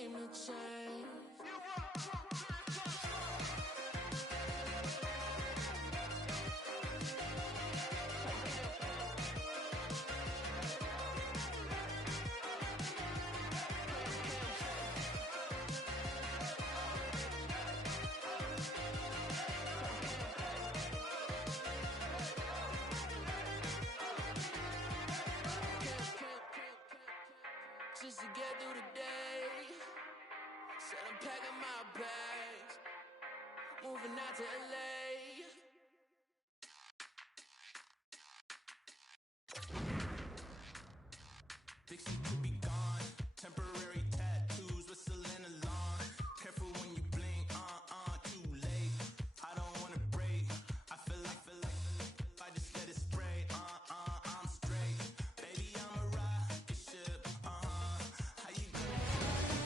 came to change. Just to get through the day. Said I'm packing my bags, moving out to LA. Dixie could be gone. Temporary tattoos, whistling along. Careful when you blink, too late. I don't wanna break. I feel like I just let it spray. I'm straight. Baby, I'm a rocket ship. How you doing?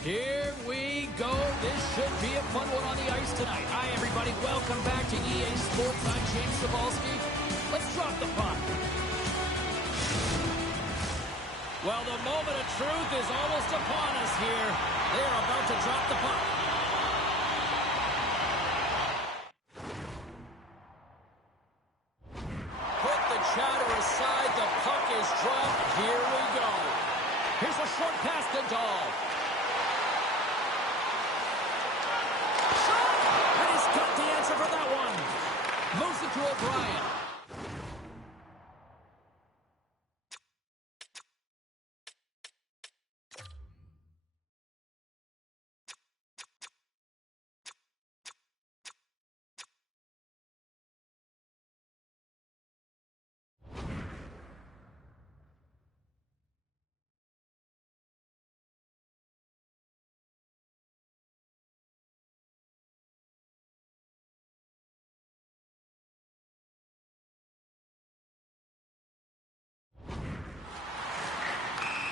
Here we go. This should be a fun one on the ice tonight. Hi, everybody. Welcome back to EA Sports. I'm James Cebulski. Let's drop the puck. Well, the moment of truth is almost upon us here. They are about to drop the puck. Put the chatter aside. The puck is dropped. Here we go. Here's a short pass to Dahl. And he's got the answer for that one. Moves it to O'Brien.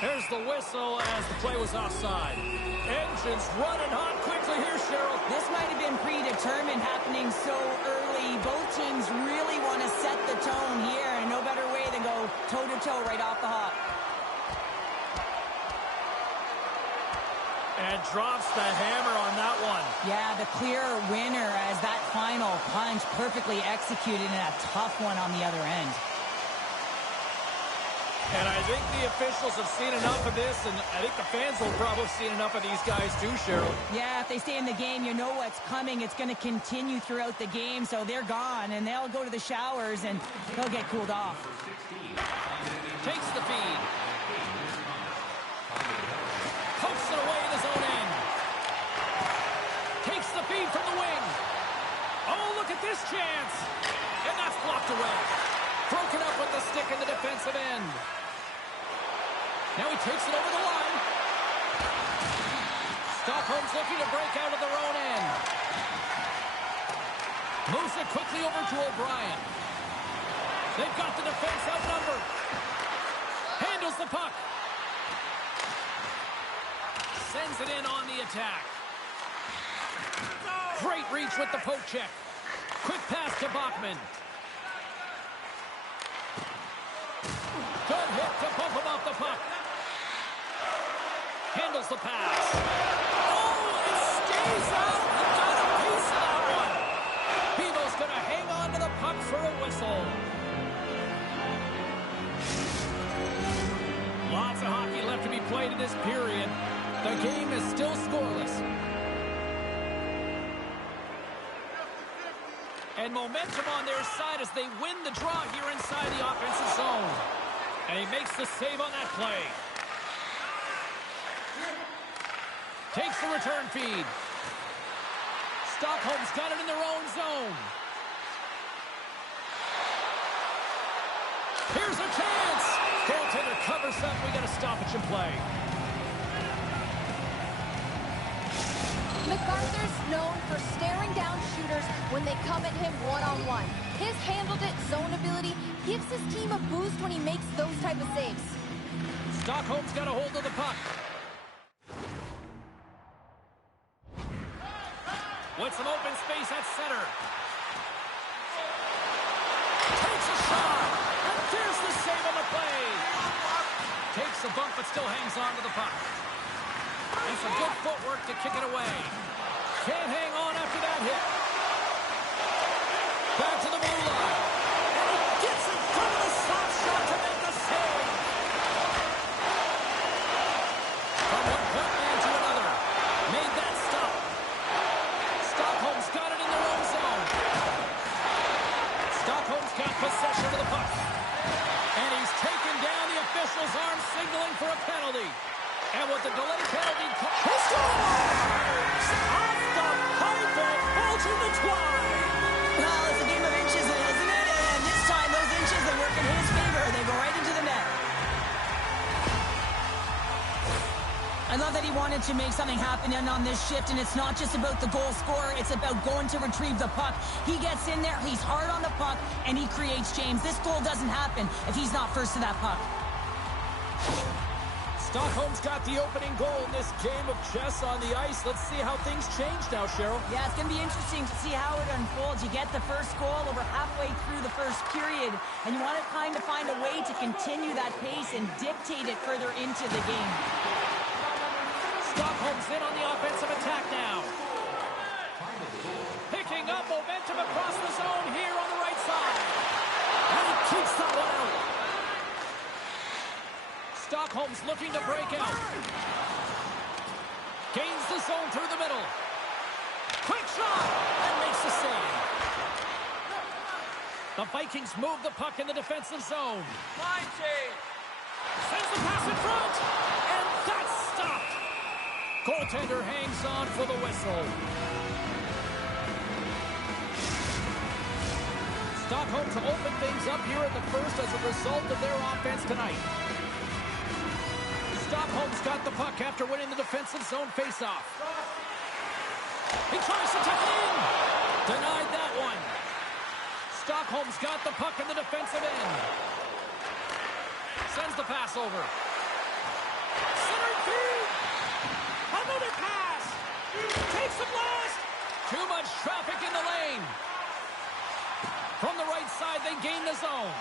There's the whistle as the play was offside. Engines running hot quickly here, Cheryl. This might have been predetermined, happening so early. Both teams really want to set the tone here, and no better way than go toe-to-toe right off the hop. And drops the hammer on that one. Yeah, the clear winner as that final punch perfectly executed in a tough one on the other end. And I think the officials have seen enough of this, and I think the fans will probably have seen enough of these guys too, Cheryl. Yeah, if they stay in the game, you know what's coming. It's going to continue throughout the game, so they're gone, and they'll go to the showers, and they'll get cooled off. Takes the feed. Pokes it away in his own end. Takes the feed from the wing. Oh, look at this chance. And that's blocked away. Broken up with the stick in the defensive end. Now he takes it over the line. Stockholm's looking to break out of their own end. Moves it quickly over to O'Brien. They've got the defense outnumbered. Handles the puck. Sends it in on the attack. Great reach with the poke check. Quick pass to Bachman. Good hit to bump him off the puck. Handles the pass. Oh, it stays out. He got a piece of that one. Bevo's going to hang on to the puck for a whistle. Lots of hockey left to be played in this period. The game is still scoreless. And momentum on their side as they win the draw here inside the offensive zone. And he makes the save on that play. Takes the return feed. Stockholm's got it in their own zone. Here's a chance. Goaltender covers up. We got a stoppage in play. MacArthur's known for staring down shooters when they come at him one-on-one. His handled it zone ability gives his team a boost when he makes those type of saves. Stockholm's got a hold of the puck. With some open space at center. Takes a shot. And there's the save on the play. Takes a bump but still hangs on to the puck. And some good footwork to kick it away. Can't hang on after that hit. Back to the blue line. And he gets in front of the slap shot to make the save. From one point man to another. Made that stop. Stockholm's got it in their own zone. Stockholm's got possession of the puck. And he's taken down. The official's arm signaling for a penalty. And with the delay penalty call, he scores! Off the pipe and bulging the twine. Well, it's a game of inches, isn't it? And this time, those inches, they work in his favor. They go right into the net. I love that he wanted to make something happen on this shift, and it's not just about the goal scorer. It's about going to retrieve the puck. He gets in there, he's hard on the puck, and he creates James. This goal doesn't happen if he's not first to that puck. Stockholm's got the opening goal in this game of chess on the ice. Let's see how things change now, Cheryl. Yeah, it's going to be interesting to see how it unfolds. You get the first goal over halfway through the first period, and you want to kind of find a way to continue that pace and dictate it further into the game. Stockholm's in on the offensive attack now. Picking up momentum across the zone here on the right side. And he keeps that one out. Stockholm's looking to break out. Gains the zone through the middle. Quick shot! And makes the save. The Vikings move the puck in the defensive zone. Line change. Sends the pass in front. And that's stopped. Goaltender hangs on for the whistle. Stockholm to open things up here in the first as a result of their offense tonight. Stockholm's got the puck after winning the defensive zone faceoff. He tries to tuck it in. Denied that one. Stockholm's got the puck in the defensive end. Sends the pass over. Center feed. Another pass. Takes the blast. Too much traffic in the lane. From the right side, they gain the zone.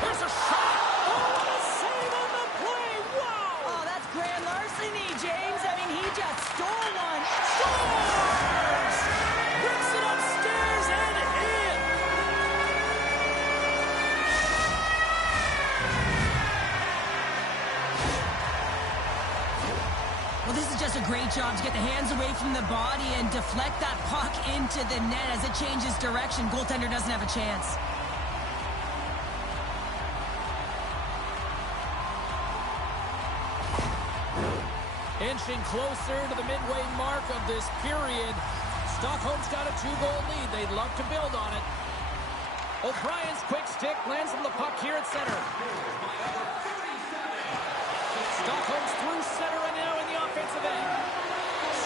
There's a shot. Oh, what a save on the play. Wow. Oh, that's grand larceny, James. I mean, he just stole one. Scores! Brings it upstairs and in. Well, this is just a great job to get the hands away from the body and deflect that puck into the net as it changes direction. Goaltender doesn't have a chance. Inching closer to the midway mark of this period. Stockholm's got a 2-goal lead. They'd love to build on it. O'Brien's quick stick lands him the puck here at center. Stockholm's through center and now in the offensive end.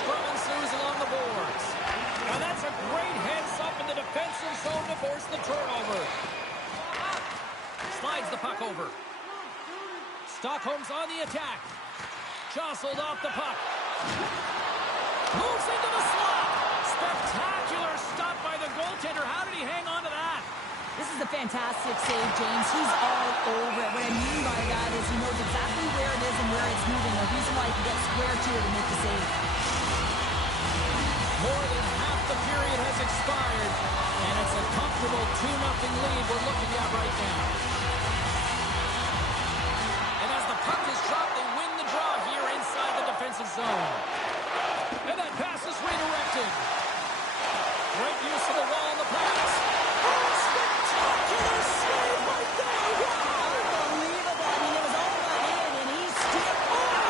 Scrum ensues along the boards. And that's a great heads-up in the defensive zone to force the turnover. Slides the puck over. Stockholm's on the attack. Jostled off the puck. Moves into the slot. Spectacular stop by the goaltender. How did he hang on to that? This is a fantastic save, James. He's all over it. What I mean by that is he knows exactly where it is and where it's moving. The reason why he can get square to it and make the save. More than half the period has expired, and it's a comfortable 2-0 lead we're looking at right now. And as the puck is dropped, they win the draw here inside the defensive zone. And that pass is redirected. Great use of the wall on the pass. Oh, spectacular save right there. Wow! Unbelievable. I mean, it was all right in, and he still... Oh,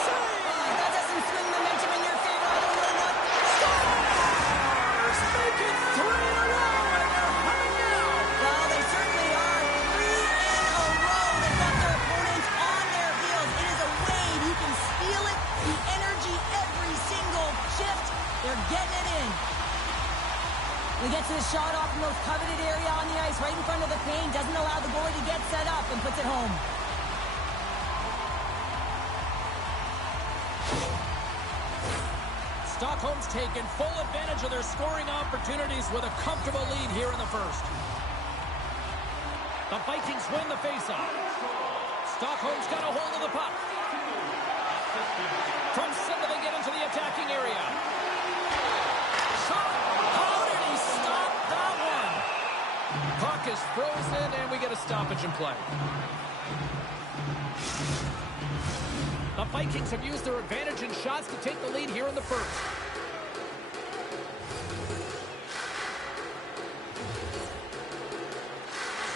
save! That doesn't swing momentum in your favor. I don't know what... Stars make it 3 in a row, and they're coming now. Well, they certainly are. 3 in a row. They've got their opponents on their heels. It is a wave. You can feel it. The energy every single shift. They're getting it in. We get to the shot off the most coveted area on the ice, right in front of the paint. Doesn't allow the goalie to get set up and puts it home. Stockholm's taken full advantage of their scoring opportunities with a comfortable lead here in the first. The Vikings win the faceoff. Stockholm's got a hold of the puck. in, and we get a stoppage in play. The Vikings have used their advantage in shots to take the lead here in the first.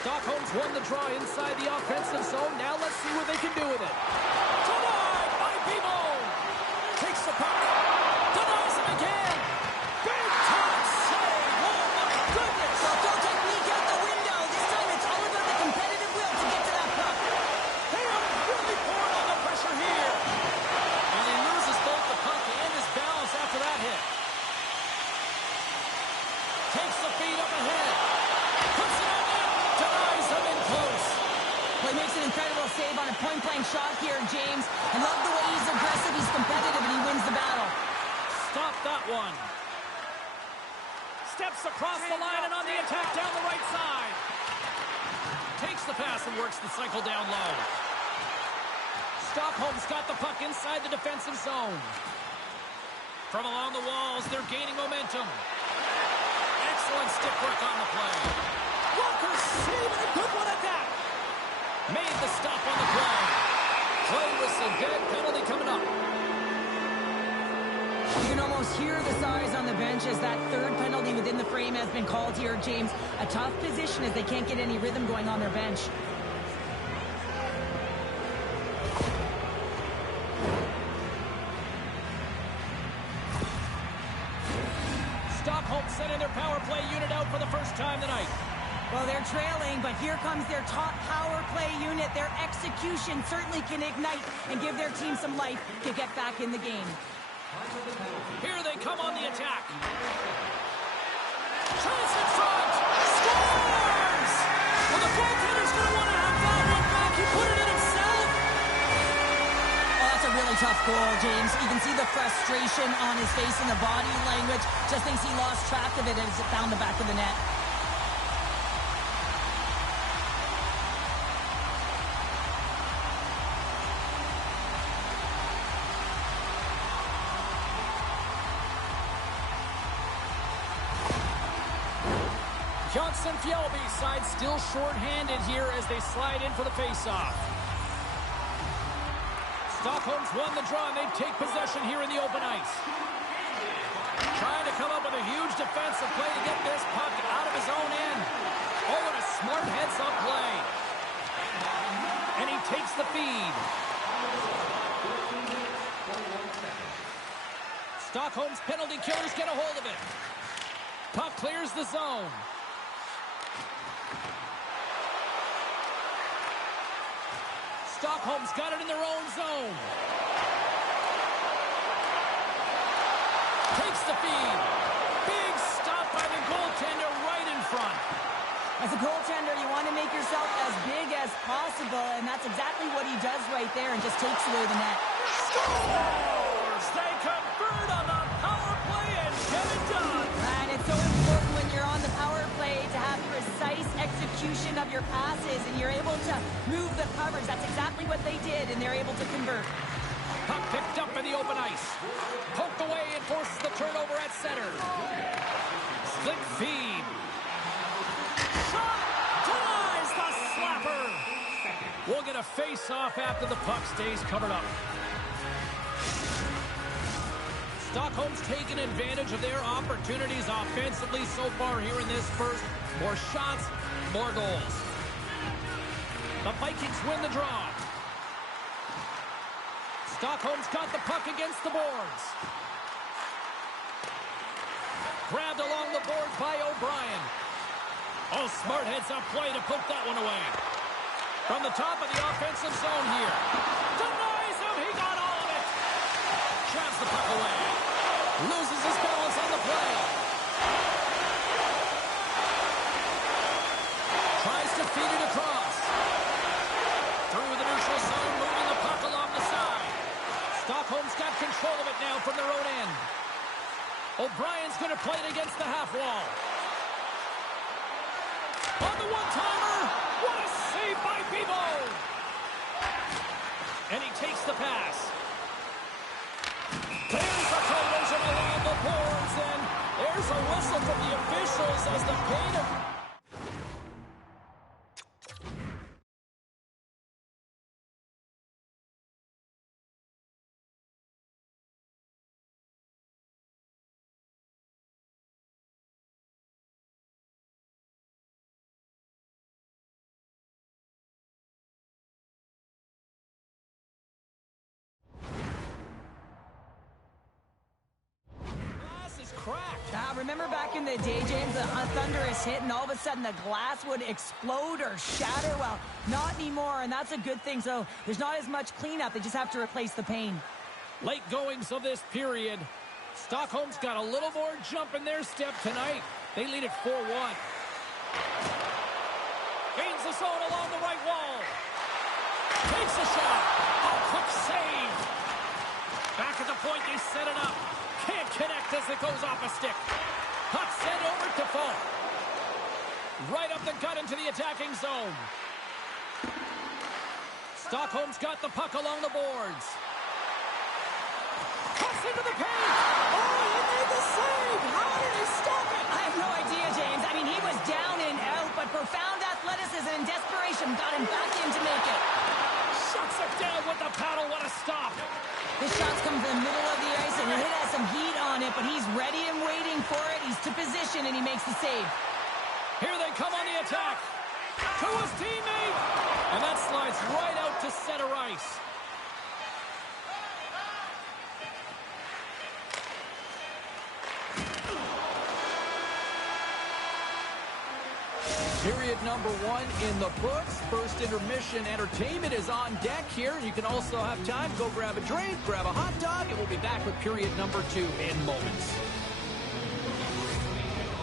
Stockholm's won the draw inside the offensive zone. Now let's see what they can do with it. Denied by Bevo. Takes the puck. Denies him again. Big time save. Oh, my goodness. So throw technique out the window. This time it's all about the competitive will to get to that puck. They are really pouring on the pressure here. And he loses both the puck and his balance after that hit. Takes the feed up ahead. Puts it on net. Denies him in close. Well, he makes an incredible save on a point-blank shot here, James. I love the way he's aggressive, he's competitive, and he wins the battle. Stop that one. Steps across the line and on the attack down the right side. Takes the pass and works the cycle down low. Stockholm's got the puck inside the defensive zone. From along the walls, they're gaining momentum. Excellent stick work on the play. Walker saving a good one at that. Made the stop on the play. Play whistle dead, penalty coming up. You can almost hear the sighs on the bench as that third penalty within the frame has been called here, James. A tough position as they can't get any rhythm going on their bench. Stockholm sending their power play unit out for the first time tonight. Well, they're trailing, but here comes their top power play unit. Their execution certainly can ignite and give their team some life to get back in the game. Here they come on the attack. Chance in front. Scores! Well, the goaltender's going to want to have that one back. He put it in himself. Oh, that's a really tough goal, James. You can see the frustration on his face and the body language. Just thinks he lost track of it as it found the back of the net. Johnson Fjellby's side still short-handed here as they slide in for the face-off. Stockholm's won the draw and they take possession here in the open ice. Trying to come up with a huge defensive play to get this puck out of his own end. Oh, and a smart heads-up play. And he takes the feed. Stockholm's penalty killers get a hold of it. Puck clears the zone. Stockholm's got it in their own zone. Takes the feed. Big stop by the goaltender right in front. As a goaltender, you want to make yourself as big as possible, and that's exactly what he does right there and just takes away the net. Scores! They convert on the power play and get it done. And it's so important when you're on the power play to have precise execution of your passes, and you're able to move the coverage. That's exactly what they did, and they're able to convert. Puck picked up in the open ice. Poked away and forces the turnover at center. Slick feed. Shot! Denies the slapper! We'll get a face-off after the puck stays covered up. Stockholm's taken advantage of their opportunities offensively so far here in this first. More shots, more goals. The Vikings win the draw. Stockholm's got the puck against the boards. Grabbed along the boards by O'Brien. Oh, smart heads-up play to put that one away. From the top of the offensive zone here. Denies him, he got all of it. Grabs the puck away. Loses his balance on the play. Tries to feed it across. Through the neutral zone, moving the puck along the side. Stockholm's got control of it now from their own end. O'Brien's going to play it against the half wall. On the one-timer. What a save by Bevo. And he takes the pass. There's a collision along the boards, and there's a whistle from the officials as the gate of... remember back in the day, James, a thunderous hit, and all of a sudden the glass would explode or shatter? Well, not anymore, and that's a good thing. So there's not as much cleanup. They just have to replace the pain. Late goings of this period. Stockholm's got a little more jump in their step tonight. They lead it 4-1. Gains the zone along the right wall. Takes a shot. A quick save. Back at the point, they set it up. Can't connect as it goes off a stick. Puck sent over to Defoe. Right up the gut into the attacking zone. Stockholm's got the puck along the boards. Cuts into the paint. Oh, he made the save. How did he stop it? I have no idea, James. I mean, he was down and out, but profound athleticism and desperation got him back in to make it. Shuts it down with the paddle. What a stop. This shot's come from the middle of the ice, and it has some heat on it, but he's ready and waiting for it. He's to position, and he makes the save. Here they come on the attack. To his teammate. And that slides right out to center ice. Period number 1 in the books. First intermission entertainment is on deck here. You can also have time to go grab a drink, grab a hot dog, and we'll be back with period number 2 in moments.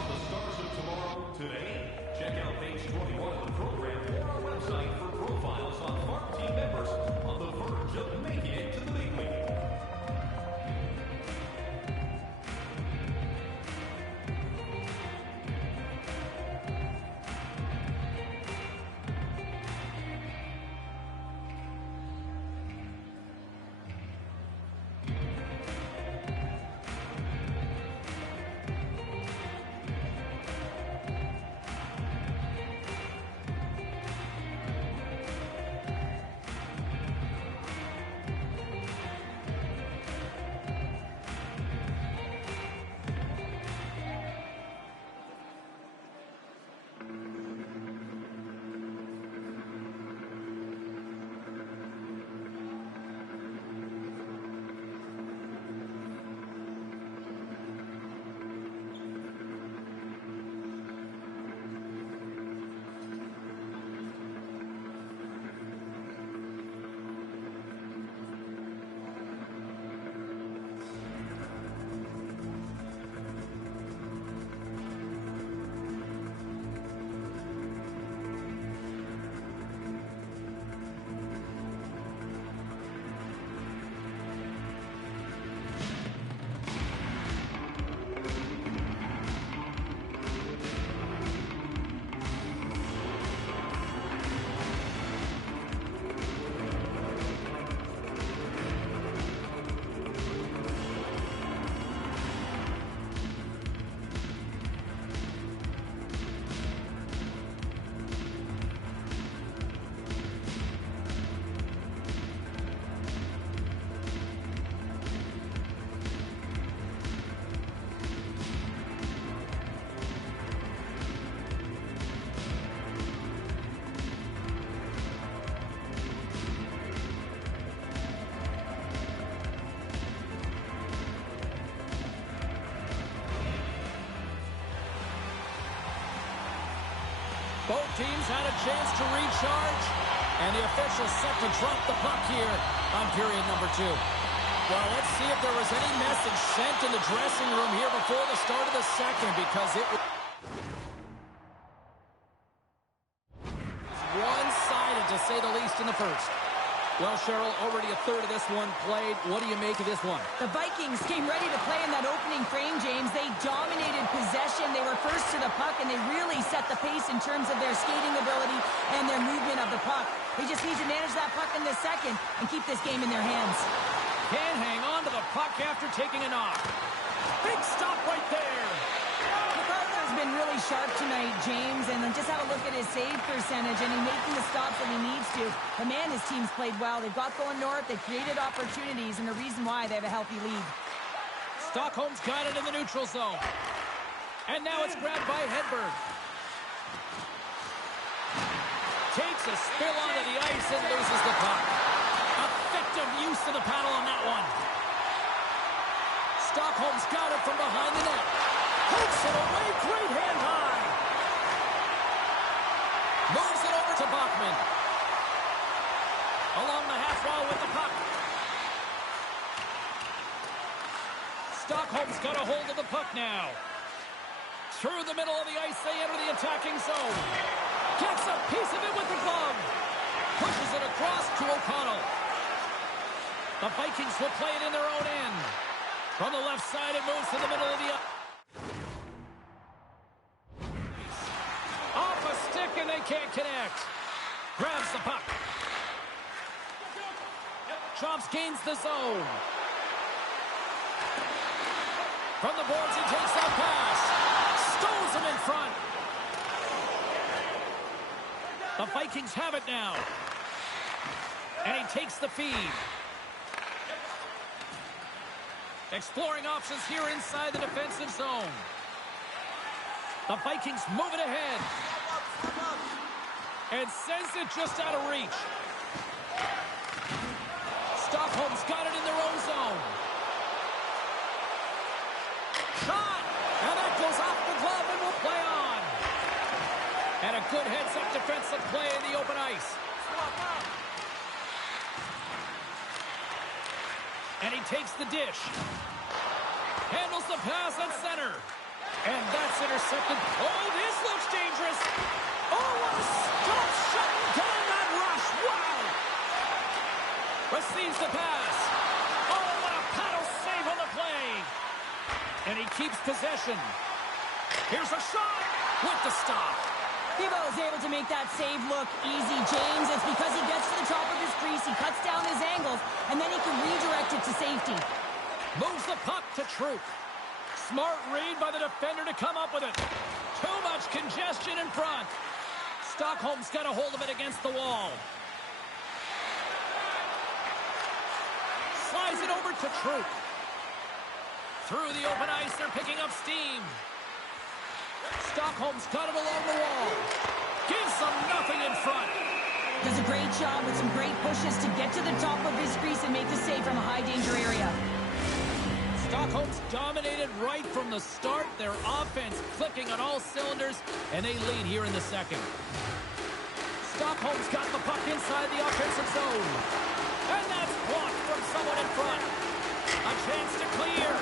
The stars of tomorrow today. Check out page 21 of the program or our website for profiles on farm team members on the verge of making it to the big league. Both teams had a chance to recharge, and the officials set to drop the puck here on period number 2. Well, let's see if there was any message sent in the dressing room here before the start of the second, because it was one-sided, to say the least, in the first. Well, Cheryl, already a third of this one played. What do you make of this one? The Vikings came ready to play in that opening frame, James. They dominated possession. They were first to the puck, and they really set the pace in terms of their skating ability and their movement of the puck. They just need to manage that puck in the second and keep this game in their hands. Can hang on to the puck after taking a knock. Big stop right there. MacArthur's been really sharp tonight, James, and just have a look at his save percentage, and he's making the stops that he needs to. But man, his team's played well. They've got going north. They've created opportunities, and the reason why they have a healthy lead. Stockholm's got it in the neutral zone. And now it's grabbed by Hedberg. Takes a spill onto the ice and loses the puck. Effective use of the paddle on that one. Stockholm's got it from behind the net. Pokes it away. Great hand high. Moves it over to Bachman. Along the half wall with the puck. Stockholm's got a hold of the puck now. Through the middle of the ice, they enter the attacking zone. Gets a piece of it with the glove. Pushes it across to O'Connell. The Vikings will play it in their own end. From the left side, it moves to the middle of the ice. Off a stick, and they can't connect. Grabs the puck. Chomps gains the zone. From the boards, he takes that pass. Stows him in front. The Vikings have it now. And he takes the feed. Exploring options here inside the defensive zone. The Vikings move it ahead. And sends it just out of reach. Stockholm's got it in their own zone. Shot! And that goes off the glove and will play on. And a good heads-up defensive play in the open ice. And he takes the dish. Handles the pass at center. And that's intercepted. Oh, this looks dangerous. Oh, what a stop! Shutting down that rush. Wow! Receives the pass. Oh, what a paddle save on the play. And he keeps possession. Here's a shot with the stop. Thibault is able to make that save look easy, James. It's because he gets to the top of his crease, he cuts down his angles, and then he can redirect it to safety. Moves the puck to Troop. Smart read by the defender to come up with it. Too much congestion in front. Stockholm's got a hold of it against the wall. Slides it over to Troop. Through the open ice, they're picking up steam. Stockholm's got it along the wall. Gives them nothing in front. Does a great job with some great pushes to get to the top of his crease and make the save from a high-danger area. Stockholm's dominated right from the start. Their offense clicking on all cylinders, and they lead here in the second. Stockholm's got the puck inside the offensive zone. And that's blocked from someone in front. A chance to clear.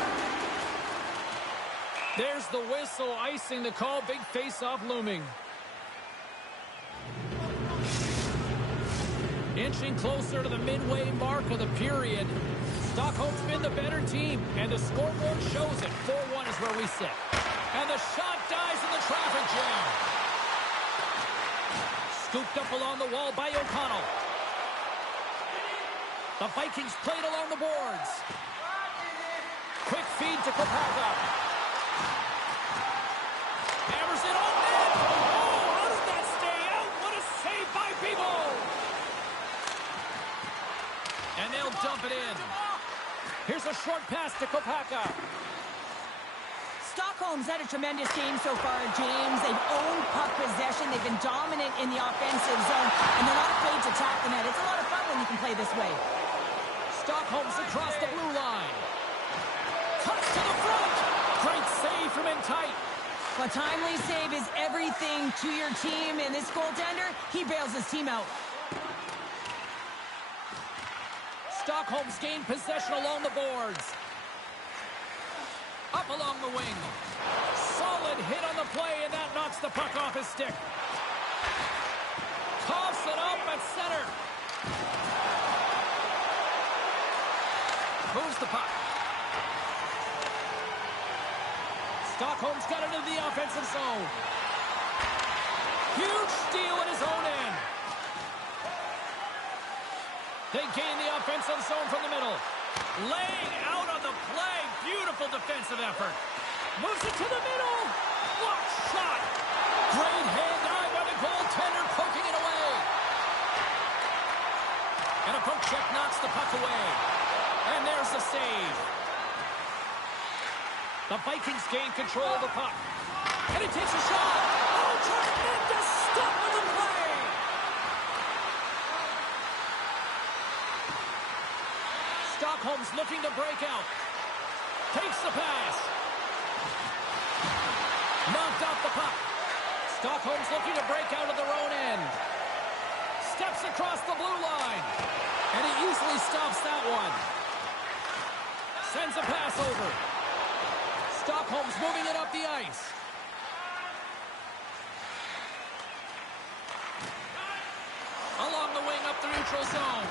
There's the whistle, icing the call. Big face-off looming. Inching closer to the midway mark of the period. Stockholm's been the better team, and the scoreboard shows it. 4-1 is where we sit. And the shot dies in the traffic jam. Scooped up along the wall by O'Connell. The Vikings played along the boards. Quick feed to Kopacka. Hammers it on net. Oh, how did that stay out? What a save by Beebo. And they'll dump it in. Here's a short pass to Kopacka. Stockholm's had a tremendous game so far, James. They've owned puck possession. They've been dominant in the offensive zone, and they're not afraid to tap the net. It's a lot of fun when you can play this way. Stockholm's across the blue line. Cuts to the front. Great save from in tight. A timely save is everything to your team, and this goaltender, he bails his team out. Stockholm's gained possession along the boards. Up along the wing. Solid hit on the play, and that knocks the puck off his stick. Coughs it up at center. Moves the puck. Stockholm's got it into the offensive zone. Huge steal in his own end. They gain the offensive zone from the middle. Laying out on the play. Beautiful defensive effort. Moves it to the middle. What shot. Great hand eye by the goaltender, poking it away. And a poke check knocks the puck away. And there's the save. The Vikings gain control of the puck. And he takes a shot. Oh, tremendous stop on the play. Stockholm's looking to break out. Takes the pass. Knocked off the puck. Stockholm's looking to break out of their own end. Steps across the blue line. And he easily stops that one. Sends a pass over. Stockholm's moving it up the ice. Along the wing, up the neutral zone.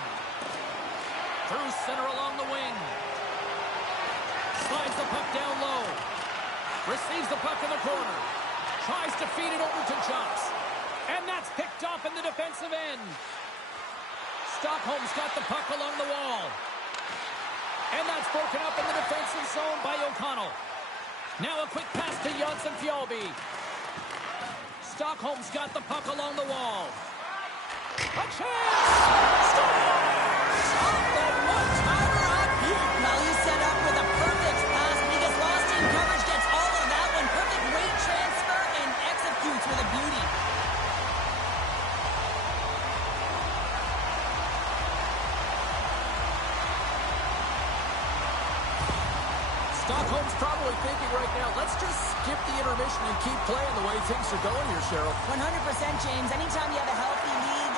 Through center along the wing. Slides the puck down low. Receives the puck in the corner. Tries to feed it over to Chops. And that's picked up in the defensive end. Stockholm's got the puck along the wall. And that's broken up in the defensive zone by O'Connell. Now a quick pass to Jonsson Fjallby. Stockholm's got the puck along the wall. A chance! Scores! Off the one-timer on Butte. Well, he's set up with a perfect pass, but he gets lost in coverage, gets all of that one. Perfect weight transfer and executes with a beauty. Stockholm's probably thinking right now, let's just skip the intermission and keep playing the way things are going here, Cheryl. 100%, James. Anytime you have a healthy league,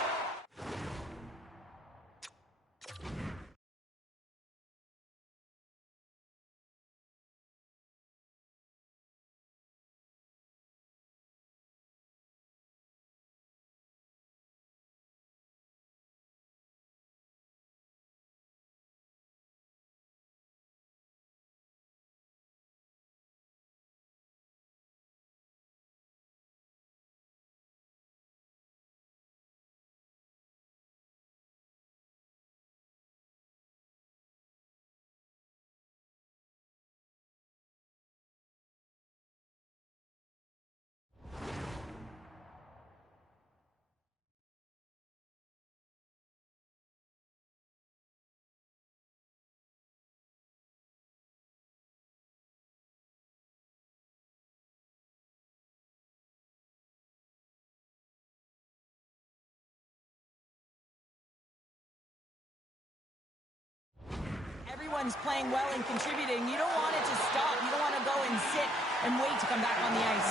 everyone's playing well and contributing. You don't want it to stop. You don't want to go and sit and wait to come back on the ice.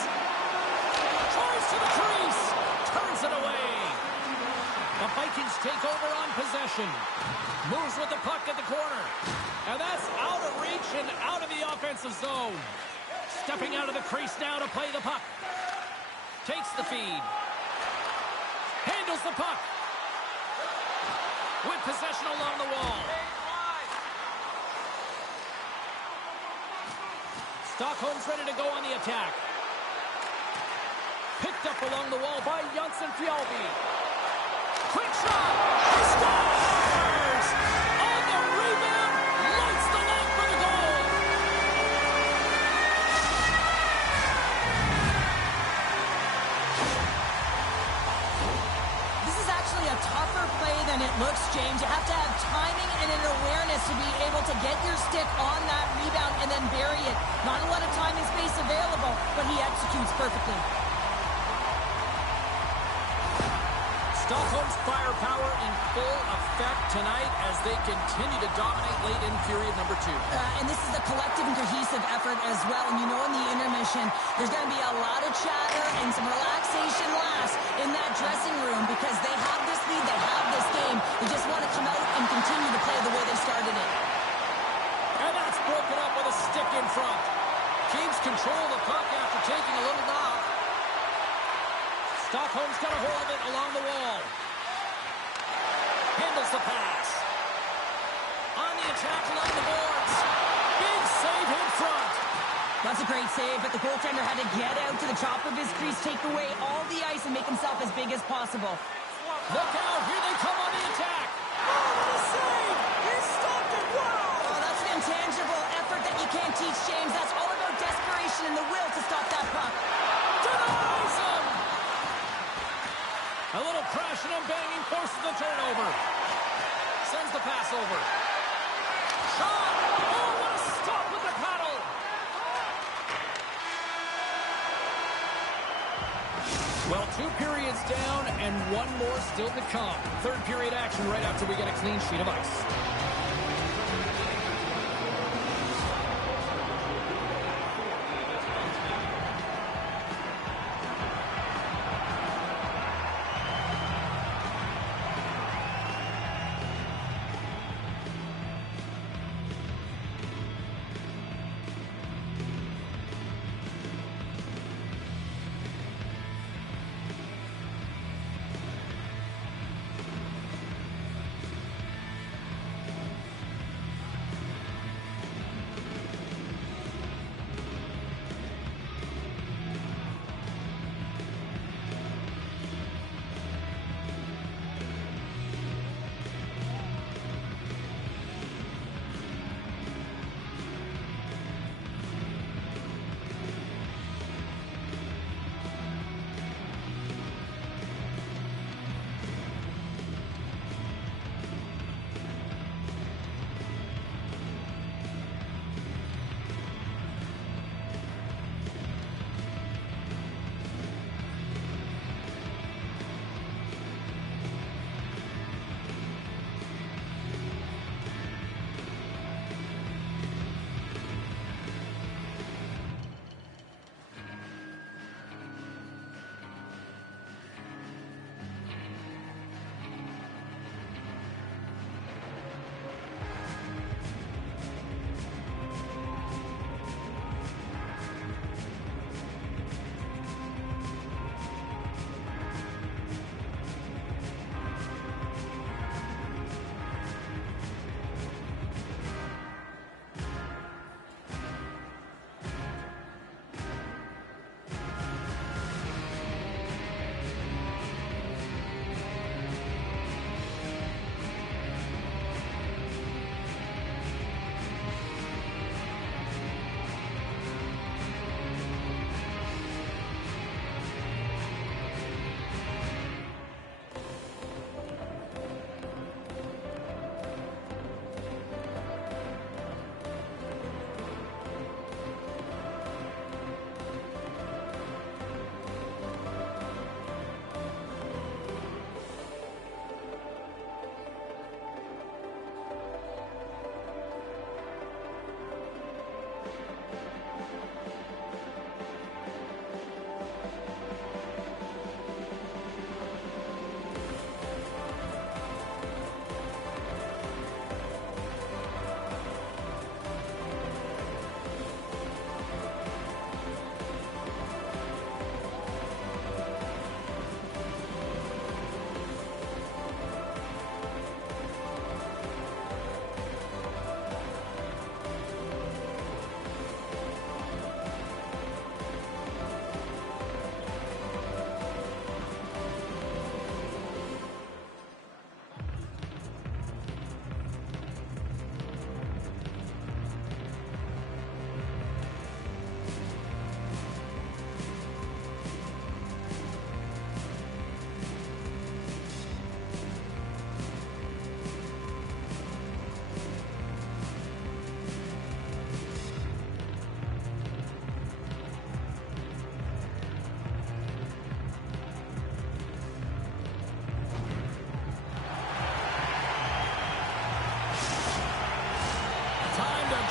Tries to the crease. Turns it away. The Vikings take over on possession. Moves with the puck at the corner. And that's out of reach and out of the offensive zone. Stepping out of the crease now to play the puck. Takes the feed. Handles the puck. With possession along the wall. Stockholm's ready to go on the attack. Picked up along the wall by Jonsson Fjallby. Quick shot! He scores! On the rebound, lights the net for the goal! This is actually a tougher play than it looks, James. You have to have timing and an awareness to be able to get your stick on that rebound and then bury it. Not a lot of time and space available, but he executes perfectly. Stockholm's firepower in full effect tonight as they continue to dominate late in period number 2. And this is a collective and cohesive effort as well. And you know in the intermission, there's going to be a lot of chatter and some relaxation last in that dressing room because they have this lead, they have this game. They just want to come out and continue to play the way they started it. And that's broken up with a stick in front. Keeps control of the puck after taking a little knock. Stockholm's got a hold of it along the wall. Handles the pass. On the attack along the boards. Big save in front. That's a great save, but the goaltender had to get out to the top of his crease, take away all the ice, and make himself as big as possible. Look out, here they come on the attack. Oh, what a save! He stopped it, wow! Oh, that's an intangible effort that you can't teach, James. That's all about desperation and the will to stop that puck. Denies him! A little crashing and banging forces the turnover. Sends the pass over. Shot! Oh, what a stop with the paddle! Well, 2 periods down and 1 more still to come. Third period action right after we get a clean sheet of ice.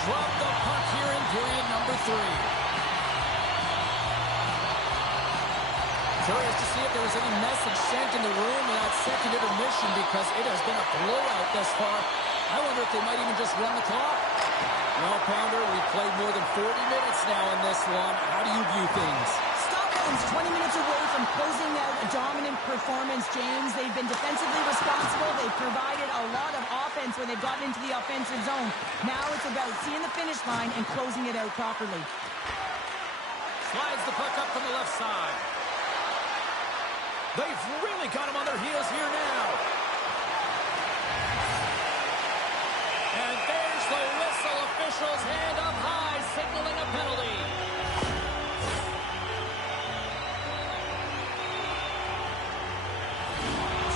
Club the puck here in period number 3. Curious to see if there was any message sent in the room in that second intermission, because it has been a blowout thus far. I wonder if they might even just run the clock. Well, Pounder, we've played more than 40 minutes now in this one. How do you view things? Stockholm's 20 minutes away from closing out a dominant performance, James. They've been defensively responsible. They've provided a lot of offense when they've gotten into the offensive zone. Now it's about seeing the finish line and closing it out properly. Slides the puck up from the left side. They've really got him on their heels here now. And there's the whistle. Officials hand up high, signaling a penalty.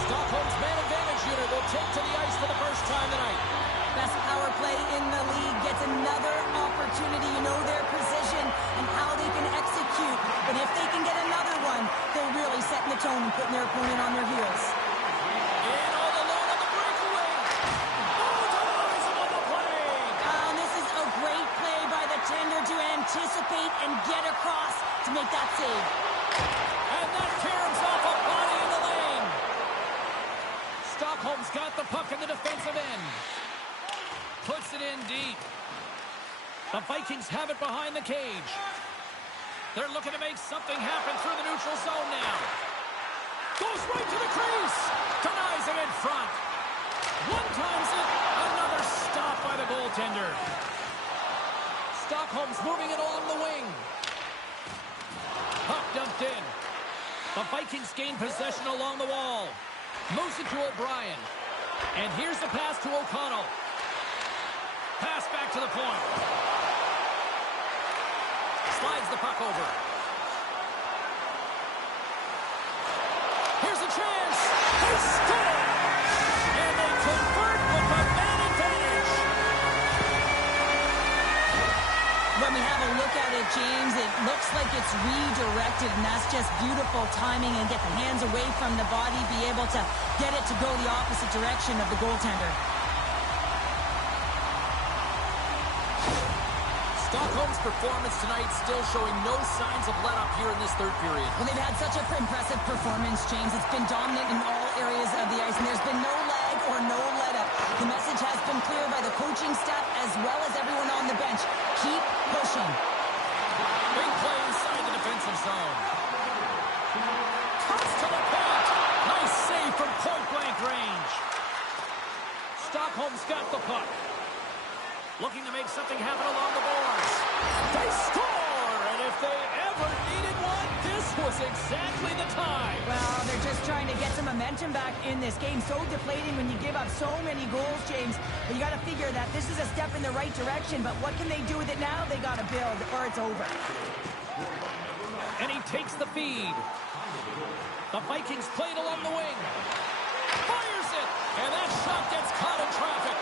Stockholm's man advantage unit will take to the ice for the first time tonight. Best power play in the league gets another opportunity. You know their position and how they can execute. But if they can get another one, they're really setting the tone and putting their opponent on their heels. In all alone on the breakaway. Oh, denies him on the play. And this is a great play by the tender to anticipate and get across to make that save. And that caroms off a body in the lane. Stockholm's got the puck in the defensive end. Puts it in deep. The Vikings have it behind the cage. They're looking to make something happen through the neutral zone now. Goes right to the crease. Denies it in front. One times it. Another stop by the goaltender. Stockholm's moving it along the wing. Puck dumped in. The Vikings gain possession along the wall. Moves it to O'Brien. And here's the pass to O'Connell. Pass back to the point. Slides the puck over. Here's a chance. They score! And they convert with the man advantage. When we have a look at it, James, it looks like it's redirected, and that's just beautiful timing, and get the hands away from the body, be able to get it to go the opposite direction of the goaltender. Stockholm's performance tonight still showing no signs of let-up here in this third period. Well, they've had such an impressive performance, James. It's been dominant in all areas of the ice, and there's been no lag or no let-up. The message has been clear by the coaching staff as well as everyone on the bench. Keep pushing. Big play inside the defensive zone. Comes to the point. Nice save from point-blank range. Stockholm's got the puck. Looking to make something happen along the boards. They score! And if they ever needed one, this was exactly the time. Well, they're just trying to get some momentum back in this game. So deflating when you give up so many goals, James. But you got to figure that this is a step in the right direction. But what can they do with it now? They got to build, or it's over. And he takes the feed. The Vikings played along the wing. Fires it! And that shot gets caught in traffic.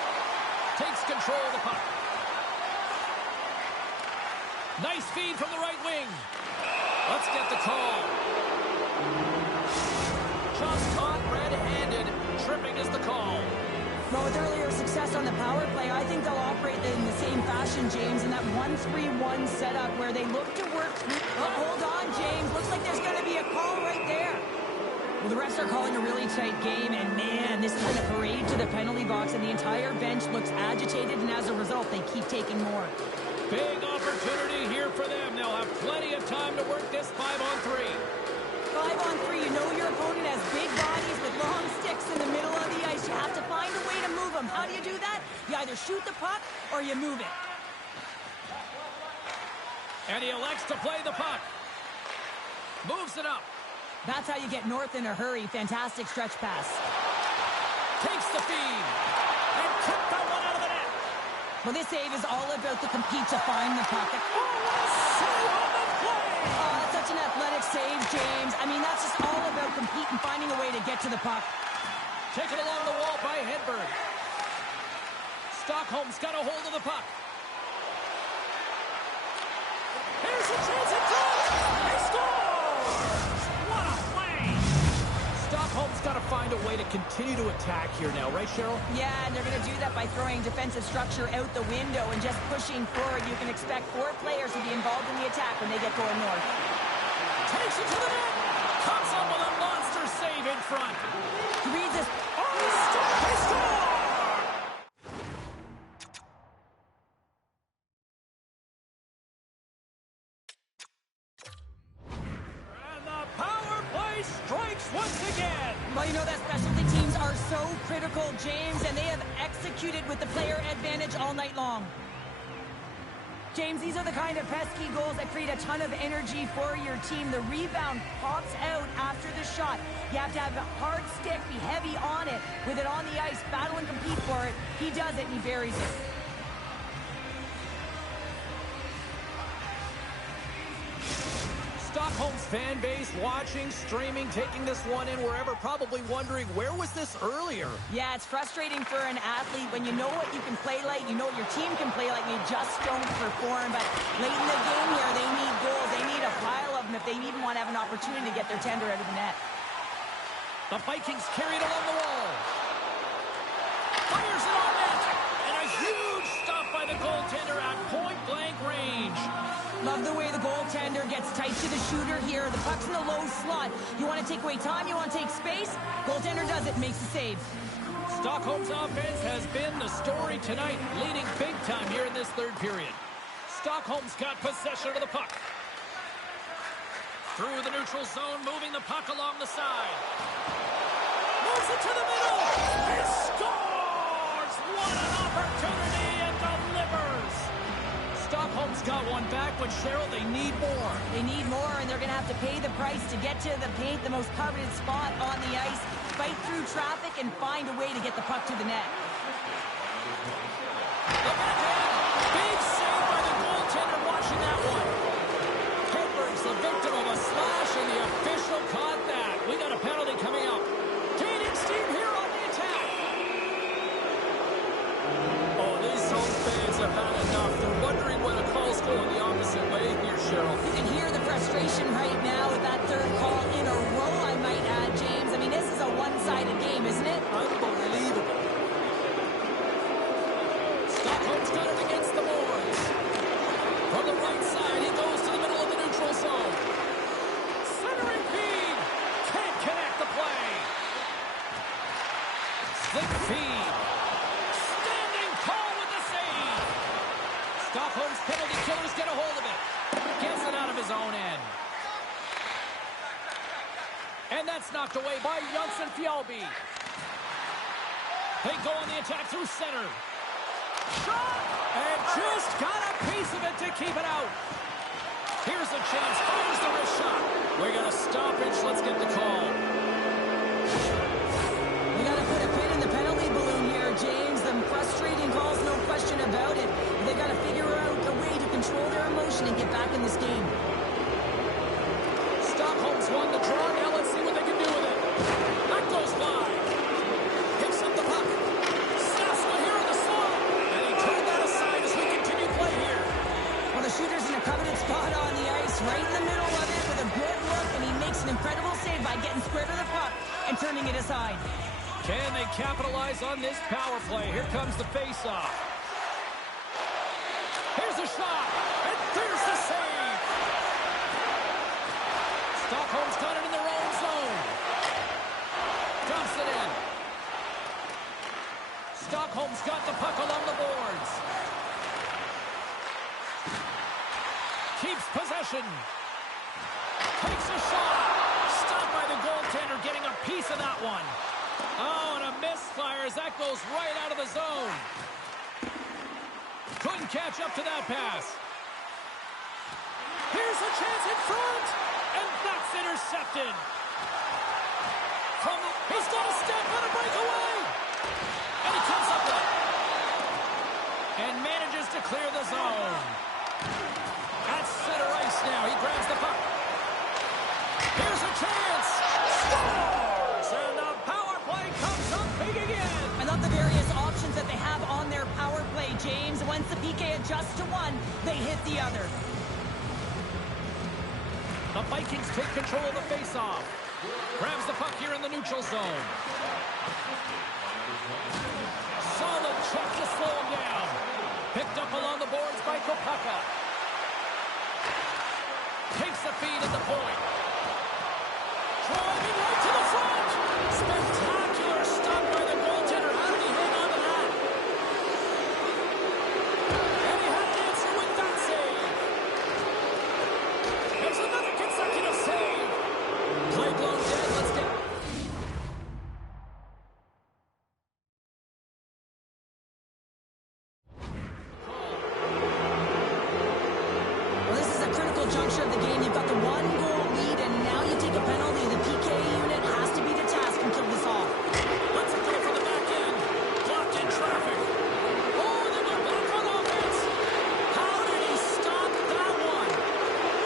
Takes control of the puck. Nice feed from the right wing. Let's get the call. Just caught red-handed. Tripping is the call. Well, with earlier success on the power play, I think they'll operate in the same fashion, James, in that 1-3-1 setup where they look to work through... Oh, hold on, James. Looks like there's going to be a call right there. Well, the refs are calling a really tight game, and man, this has been a parade to the penalty box, and the entire bench looks agitated, and as a result, they keep taking more. Big opportunity here for them. They'll have plenty of time to work this 5-on-3. 5-on-3, you know your opponent has big bodies with long sticks in the middle of the ice. You have to find a way to move them. How do you do that? You either shoot the puck or you move it. And he elects to play the puck. Moves it up. That's how you get north in a hurry. Fantastic stretch pass. Takes the feed. And kicked that one out of the net. Well, this save is all about the compete to find the puck. Oh, what a save on the play! Oh, that's such an athletic save, James. I mean, that's just all about compete and finding a way to get to the puck. Taken along the wall by Hedberg. Stockholm's got a hold of the puck. Here's a chance at goal! He scores! What a play! Stockholm's got to find a way to continue to attack here now, right, Cheryl? Yeah, and they're going to do that by throwing defensive structure out the window and just pushing forward. You can expect 4 players to be involved in the attack when they get going north. Takes it to the net. Comes up with a monster save in front. He reads this. They score! And the power play strikes once again. Well, you know that specialty teams are so critical, James, and they have executed with the player advantage all night long. James, these are the kind of pesky goals that create a ton of energy for your team. The rebound pops out after the shot. You have to have a hard stick, be heavy on it, with it on the ice, battle and compete for it. He does it, and he buries it. Stockholm's fan base watching, streaming, taking this one in wherever, probably wondering, where was this earlier? Yeah, it's frustrating for an athlete when you know what you can play like, you know what your team can play like, and you just don't perform. But late in the game here, they need goals. They need a pile of them if they even want to have an opportunity to get their tender out of the net. The Vikings carry it along the wall. Fires it on net. And a huge stop by the goaltender at point-blank range. Love the way the goaltender gets tight to the shooter here. The puck's in the low slot. You want to take away time, you want to take space. Goaltender does it, makes the save. Stockholm's offense has been the story tonight, leading big time here in this third period. Stockholm's got possession of the puck. Through the neutral zone, moving the puck along the side. Moves it to the middle. He scores! What an opportunity, and delivers! Stockholm's got one back, but Cheryl, they need more. They need more, and they're going to have to pay the price to get to the paint, the most coveted spot on the ice, fight through traffic, and find a way to get the puck to the net. The backhand. Big save by the goaltender watching that one. Hedberg's the victim of a slash, and the official caught that. We got a penalty coming up. Gaining steam here on the attack. Oh, these home fans have had enough. They're wondering when a call's going the opposite way here, Cheryl. You can hear the frustration right now with that third call in a row, I might add, James. I mean, this is a one-sided game, isn't it? Unbelievable. Stockholm's got it against the boards. From the right side, he goes to the middle of the neutral zone. Centering feed. Can't connect the play. Slick feed. Standing tall with the save. Stockholm's penalty killers get a hold of it. Gets it out of his own end. And that's knocked away by Jönsson Fjällby. They go on the attack through center. Shot! And just got a piece of it to keep it out. Here's a chance. Fires the wrist shot. We got a stoppage. Let's get the call. We got to put a pin in the penalty balloon here, James. Them frustrating calls, no question about it. They got to figure out a way to control their emotion and get back in this game. Stockholm's won the draw. Now let's see what they can do with it. That goes by. Picks up the puck. Sassma here in the slot. And he turned that aside as we continue play here. Well, the shooter's in a coveted spot on the ice, right in the middle of it with a good look, and he makes an incredible save by getting square to the puck and turning it aside. Can they capitalize on this power play? Here comes the face-off. Here's a shot. And there's the save. Stockholm's got it in their own zone. Dumps it in. Stockholm's got the puck along the boards. Keeps possession. Takes a shot. Stopped by the goaltender, getting a piece of that one. Oh, and a misfire as that goes right out of the zone. Couldn't catch up to that pass. Here's a chance in front. And that's intercepted. He's got a step on a breakaway. And he comes up with it. And manages to clear the zone. At center ice now. He grabs the puck. Here's a chance. Scores! And the power play comes up big again. I love the various options that they have on their power play, James. Once the PK adjusts to one, they hit the other. The Vikings take control of the faceoff. Grabs the puck here in the neutral zone. Solid check to slow him down. Picked up along the boards by Kopaka. Takes the feed at the point. Driving right to the front. Spectacular stop by the goaltender. How did he hang on to that? And he had an answer with that save. There's another consecutive save. Play blown dead. Let's get... Well, this is a critical juncture of the game. You've got the one-goal lead, and now you take a penalty. The PK unit has to be the task and kill this off. Let's go for the back end. Blocked in traffic. Oh, they go back on offense. How did he stop that one?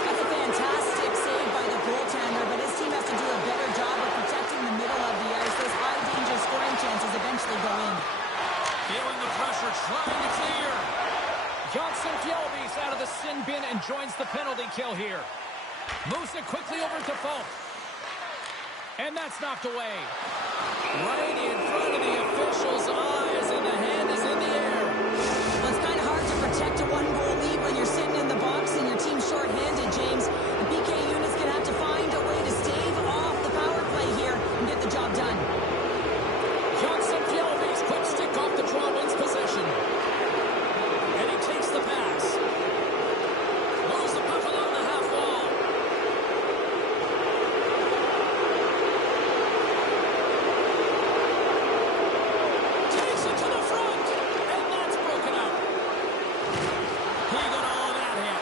That's a fantastic save by the goaltender, but his team has to do a better job of protecting the middle of the ice. Those high-danger scoring chances eventually go in. Feeling the pressure, trying to clear. Johnson Fjellby's out of the sin bin and joins the penalty kill here. Moves it quickly over to Falk. And that's knocked away. Right in front of the official's eyes, and the hand is in the air. Well, it's kind of hard to protect a one-goal lead when you're sitting in the box and your team's short-handed, James. The PK unit's going to have to find a way to stave off the power play here and get the job done. Johnson Fjellby's quick stick off the draw wins possession. And he takes the pass. Moves the puck along the half wall. Takes it to the front. And that's broken up. He got all of that hit.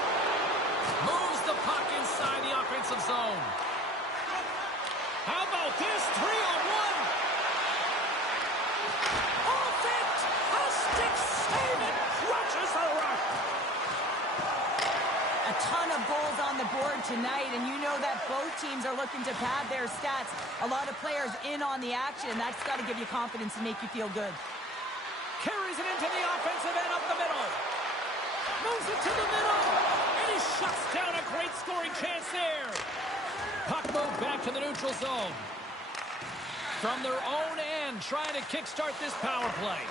Moves the puck inside the offensive zone. How about this? 3-on-1. Off it! A stick save it! Crushes the rush! A ton of goals on the board tonight, and you know that both teams are looking to pad their stats. A lot of players in on the action. That's got to give you confidence and make you feel good. Carries it into the offensive end up the middle. Moves it to the middle. And he shuts down a great scoring chance there. Puck moved back to the neutral zone. From their own end, trying to kickstart this power play.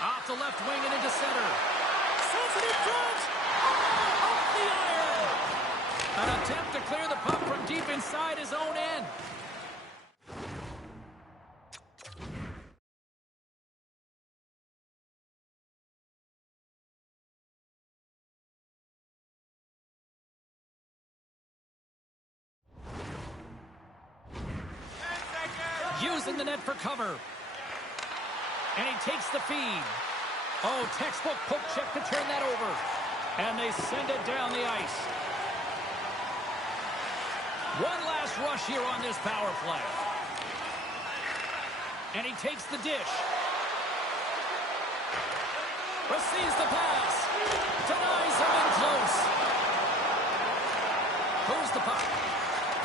Off the left wing and into center. Sends it in front. Oh, off the iron. An attempt to clear the puck from deep inside his own end. Using the net for cover. And he takes the feed. Oh, textbook poke check to turn that over. And they send it down the ice. One last rush here on this power play. And he takes the dish. Receives the pass. Denies him in close. Moves the puck.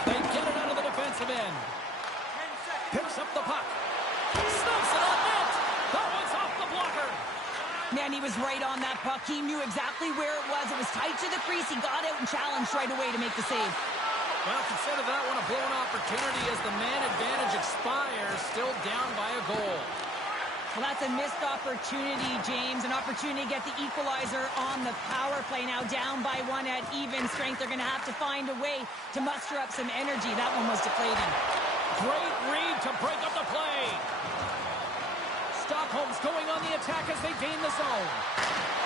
They get it out of the defensive end. Picks up the puck. Snaps it on net. That one's off the blocker. Man, he was right on that puck. He knew exactly where it was. It was tight to the crease. He got out and challenged right away to make the save. Well, consider that one a blown opportunity as the man advantage expires, still down by a goal. Well, that's a missed opportunity, James. An opportunity to get the equalizer on the power play. Now down by one at even strength. They're going to have to find a way to muster up some energy. That one was deflating. Great read to break up the play. Stockholm's going on the attack as they gain the zone.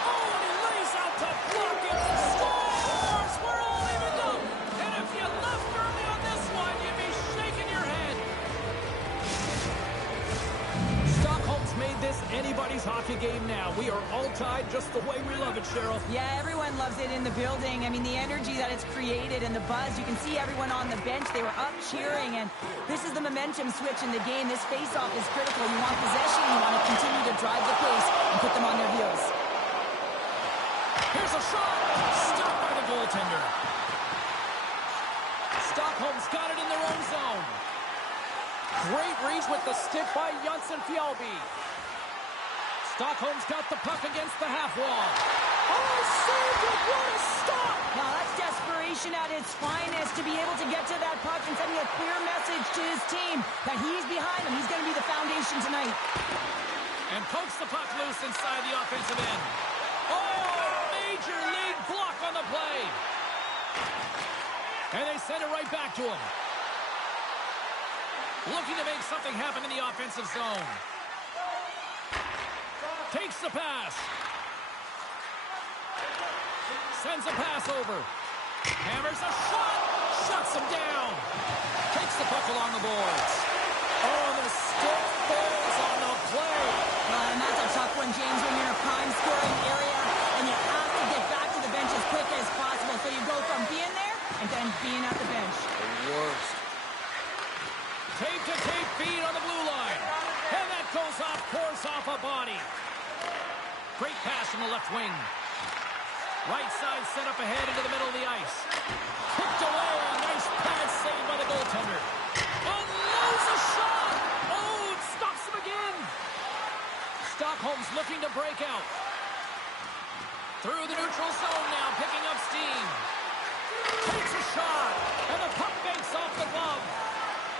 Oh, and he lays out to block it. Scores! We're all evened up. And if you left early on this one, you'd be shaking your head. Stockholm's made this anybody's hockey game now. We are all tied just the way we love it, Cheryl. Yeah, everyone loves it in the building. I mean, the energy that it's created and the buzz. You can see everyone on the bench. They were up cheering, and this is the momentum switch in the game. This face-off is critical. You want possession. You want to continue to drive the pace and put them on their heels. Here's a shot. Stopped by the goaltender. Stockholm's got it in their own zone. Great reach with the stick by Johnson Fjellby. Stockholm's got the puck against the half wall. Oh, saved it! What a stop! Now, that's desperation at its finest to be able to to get to that puck and sending a clear message to his team that he's behind him. He's going to be the foundation tonight. And pokes the puck loose inside the offensive end. Oh, major league block on the play. And they send it right back to him. Looking to make something happen in the offensive zone. Takes the pass. Sends a pass over. Hammers a shot. Shuts him down. Takes the puck along the boards. Oh, the stick falls on the play. And that's a tough one, James, when you're in a prime scoring area and you have to get back to the bench as quick as possible. So you go from being there and then being at the bench. The worst. Tape-to-tape feed on the blue line. And that goes off course off a body. Great pass from the left wing. Right side set up ahead into the middle of the ice. Kicked away. Nice pass saved by the goaltender. Unloads a shot. Oh, it stops him again. Stockholm's looking to break out. Through the neutral zone now, picking up steam. Takes a shot. And the puck banks off the glove.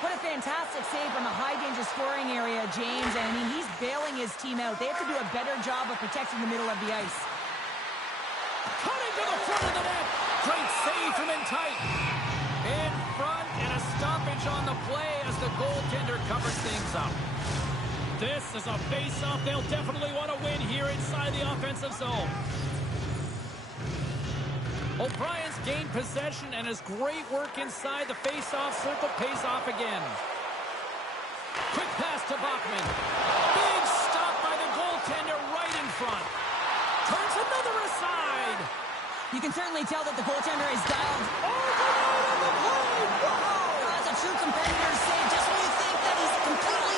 What a fantastic save from a high-danger scoring area, James. And I mean, he's bailing his team out. They have to do a better job of protecting the middle of the ice. Cutting to the front of the net. Great save from in tight. In front and a stoppage on the play as the goaltender covers things up. This is a face-off they'll definitely want to win here inside the offensive zone. O'Brien's gained possession and his great work inside the face-off circle pays off again. Quick pass to Bachman. Big stop by the goaltender right in front. Turns another aside. You can certainly tell that the goaltender is dialed. Oh, the play! Whoa! That's a true competitor's save. Just when you think that he's completely